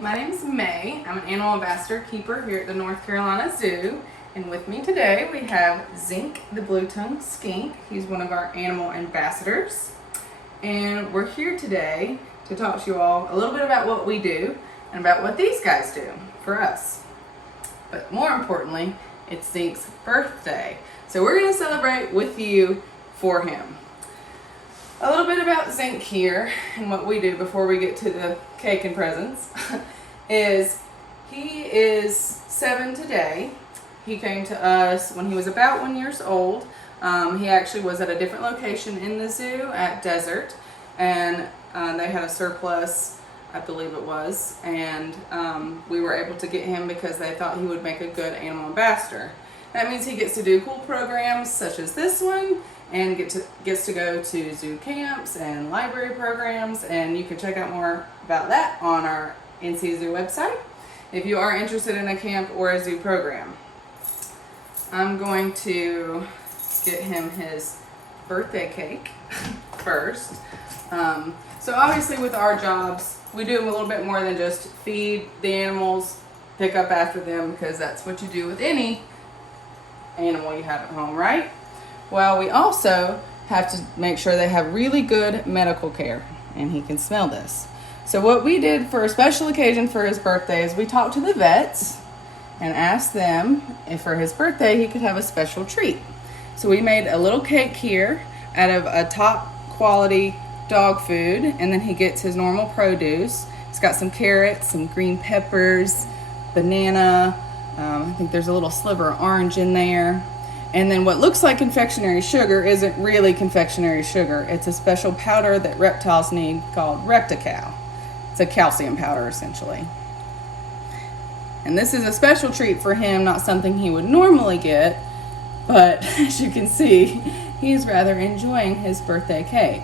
my name is May. I'm an animal ambassador keeper here at the North Carolina Zoo. And with me today we have Zinc, the blue-tongued skink. He's one of our animal ambassadors. And we're here today to talk to you all a little bit about what we do and about what these guys do for us. But more importantly, it's Zinc's birthday. So we're going to celebrate with you for him. A little bit about Zinc here and what we do before we get to the cake and presents is he is 7 today. He came to us when he was about 1 year old. He actually was at a different location in the zoo at Desert, and they had a surplus, I believe it was, and we were able to get him because they thought he would make a good animal ambassador. That means he gets to do cool programs such as this one, and gets to go to zoo camps and library programs, and you can check out more about that on our NC Zoo website if you are interested in a camp or a zoo program. I'm going to get him his birthday cake first. So obviously with our jobs, we do them a little bit more than just feed the animals, pick up after them, because that's what you do with any animal you have at home, right? Well, we also have to make sure they have really good medical care, and he can smell this. So what we did for a special occasion for his birthday is we talked to the vets and asked them if for his birthday he could have a special treat. So we made a little cake here out of a top quality dog food, and then he gets his normal produce. It's got some carrots, some green peppers, banana, I think there's a little sliver of orange in there. And then what looks like confectionery sugar isn't really confectionery sugar. It's a special powder that reptiles need called Rectical. It's a calcium powder essentially. And this is a special treat for him, not something he would normally get, but as you can see, he's rather enjoying his birthday cake.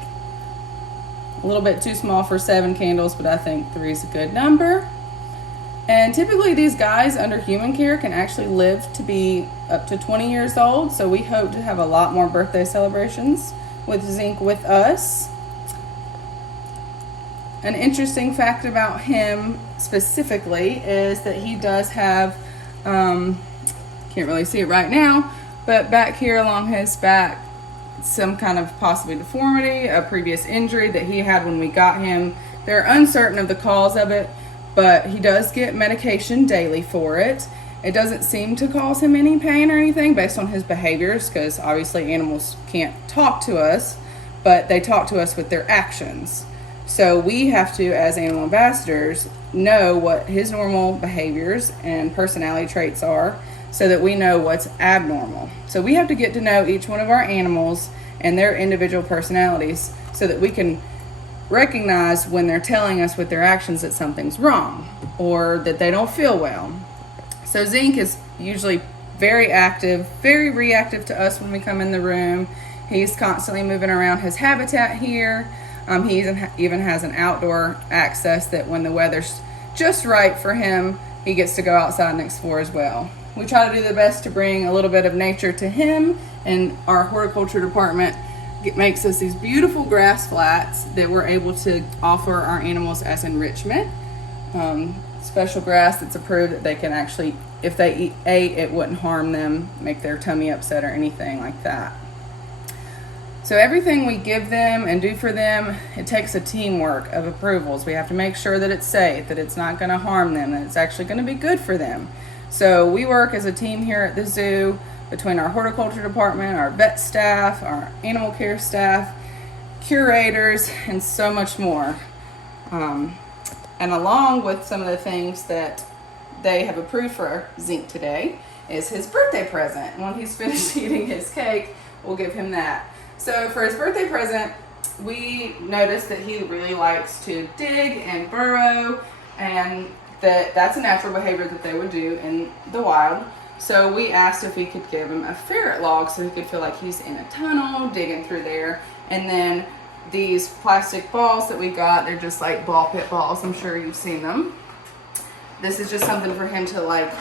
A little bit too small for 7 candles, but I think 3 is a good number. And typically these guys under human care can actually live to be up to 20 years old, so we hope to have a lot more birthday celebrations with Zinc with us. An interesting fact about him specifically is that he does have, can't really see it right now, but back here along his back, some kind of possibly deformity, a previous injury that he had when we got him. They're uncertain of the cause of it, but he does get medication daily for it. It doesn't seem to cause him any pain or anything based on his behaviors, because obviously animals can't talk to us, but they talk to us with their actions. So we have to, as animal ambassadors, know what his normal behaviors and personality traits are so that we know what's abnormal. So we have to get to know each one of our animals and their individual personalities so that we can recognize when they're telling us with their actions that something's wrong or that they don't feel well. So Zinc is usually very active, very reactive to us when we come in the room. He's constantly moving around his habitat here. He even has an outdoor access that when the weather's just right for him, he gets to go outside and explore as well. We try to do the best to bring a little bit of nature to him, and our horticulture department makes us these beautiful grass flats that we're able to offer our animals as enrichment. Special grass that's approved that they can actually, if they ate, it wouldn't harm them, make their tummy upset or anything like that. So everything we give them and do for them, it takes a teamwork of approvals. We have to make sure that it's safe, that it's not going to harm them, that it's actually going to be good for them. So we work as a team here at the zoo between our horticulture department, our vet staff, our animal care staff, curators, and so much more. And along with some of the things that they have approved for Zinc today is his birthday present. And when he's finished eating his cake, we'll give him that. So for his birthday present, we noticed that he really likes to dig and burrow, and that's a natural behavior that they would do in the wild. So we asked if we could give him a ferret log so he could feel like he's in a tunnel digging through there. And then these plastic balls that we got, they're just like ball pit balls. I'm sure you've seen them. This is just something for him to like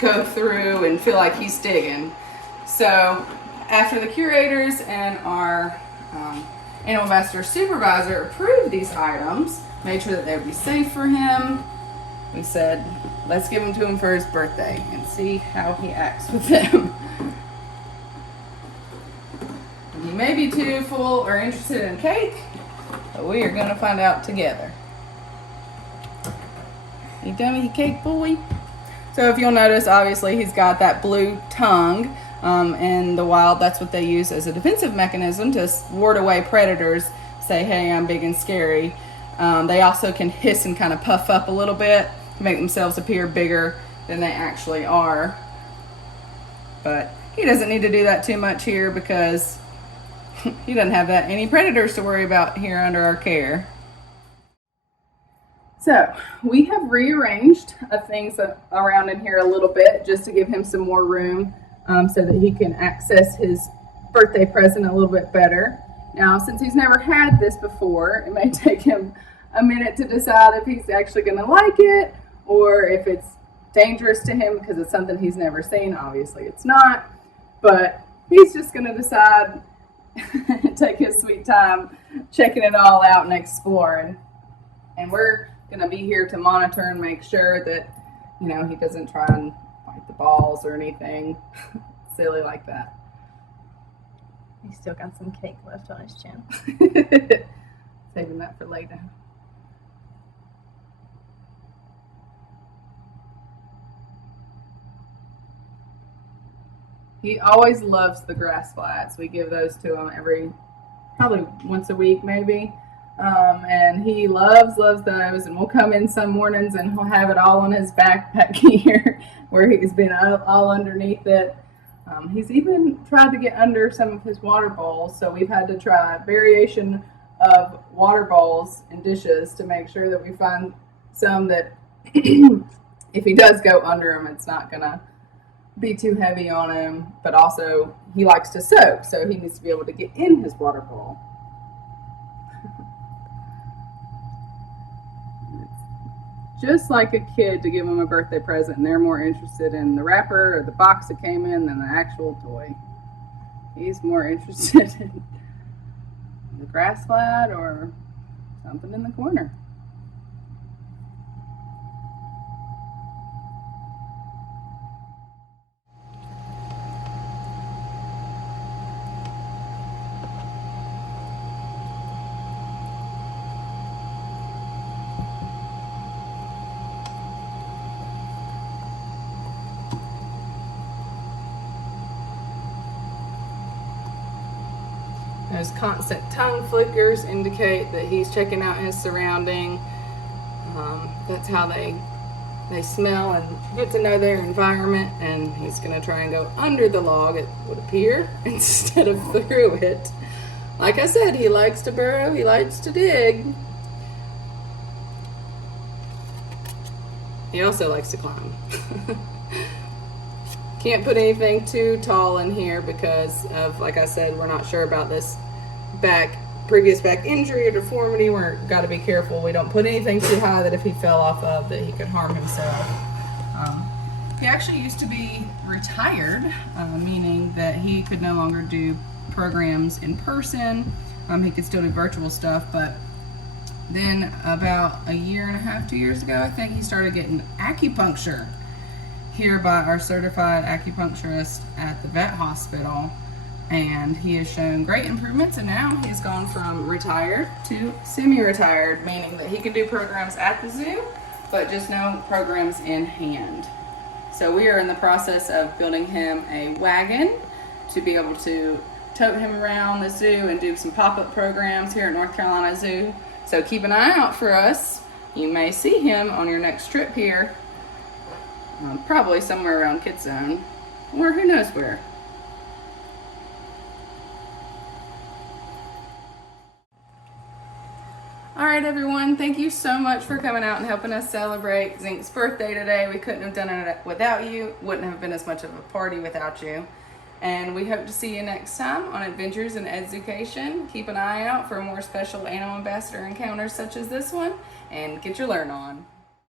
go through and feel like he's digging. So after the curators and our animal ambassador supervisor approved these items, made sure that they would be safe for him. We said, let's give them to him for his birthday and see how he acts with them. He may be too full or interested in cake, but we are going to find out together. You dummy cake boy. So if you'll notice, obviously he's got that blue tongue. In the wild, that's what they use as a defensive mechanism to ward away predators. Say, hey, I'm big and scary. They also can hiss and kind of puff up a little bit to make themselves appear bigger than they actually are. But he doesn't need to do that too much here because he doesn't have that any predators to worry about here under our care. So we have rearranged things around in here a little bit just to give him some more room so that he can access his birthday present a little bit better. Now, since he's never had this before, it may take him a minute to decide if he's actually going to like it or if it's dangerous to him because it's something he's never seen. Obviously it's not, but he's just going to decide, take his sweet time checking it all out and exploring. And we're going to be here to monitor and make sure that, you know, he doesn't try and bite the balls or anything silly like that. He's still got some cake left on his chin. Saving that for later. He always loves the grass flats. We give those to him probably once a week maybe. And he loves those, and we'll come in some mornings and he'll have it all on his backpack here where he's been all underneath it. He's even tried to get under some of his water bowls, so we've had to try a variation of water bowls and dishes to make sure that we find some that if he does go under them, it's not going to be too heavy on him, but also he likes to soak, so he needs to be able to get in his water bowl. Just like a kid to give them a birthday present, and they're more interested in the wrapper or the box it came in than the actual toy. He's more interested in the grass flat or something in the corner. Those constant tongue flickers indicate that he's checking out his surrounding. That's how they smell and get to know their environment, and he's going to try and go under the log, it would appear, instead of through it. Like I said, he likes to burrow, he likes to dig. He also likes to climb. Can't put anything too tall in here because of, like I said, we're not sure about this previous back injury or deformity. We're got to be careful. We don't put anything too high that if he fell off of that he could harm himself. He actually used to be retired, meaning that he could no longer do programs in person. He could still do virtual stuff, but then about a year and a half, 2 years ago, I think, he started getting acupuncture here by our certified acupuncturist at the vet hospital, and he has shown great improvements, and now he's gone from retired to semi-retired, meaning that he can do programs at the zoo but just no programs in hand. So we are in the process of building him a wagon to be able to tote him around the zoo and do some pop-up programs here at North Carolina Zoo. So keep an eye out for us. You may see him on your next trip here. Probably somewhere around Kid Zone, or who knows where. Alright everyone, thank you so much for coming out and helping us celebrate Zinc's birthday today. We couldn't have done it without you. Wouldn't have been as much of a party without you. And we hope to see you next time on Adventures in Education. Keep an eye out for more special animal ambassador encounters such as this one, and get your learn on.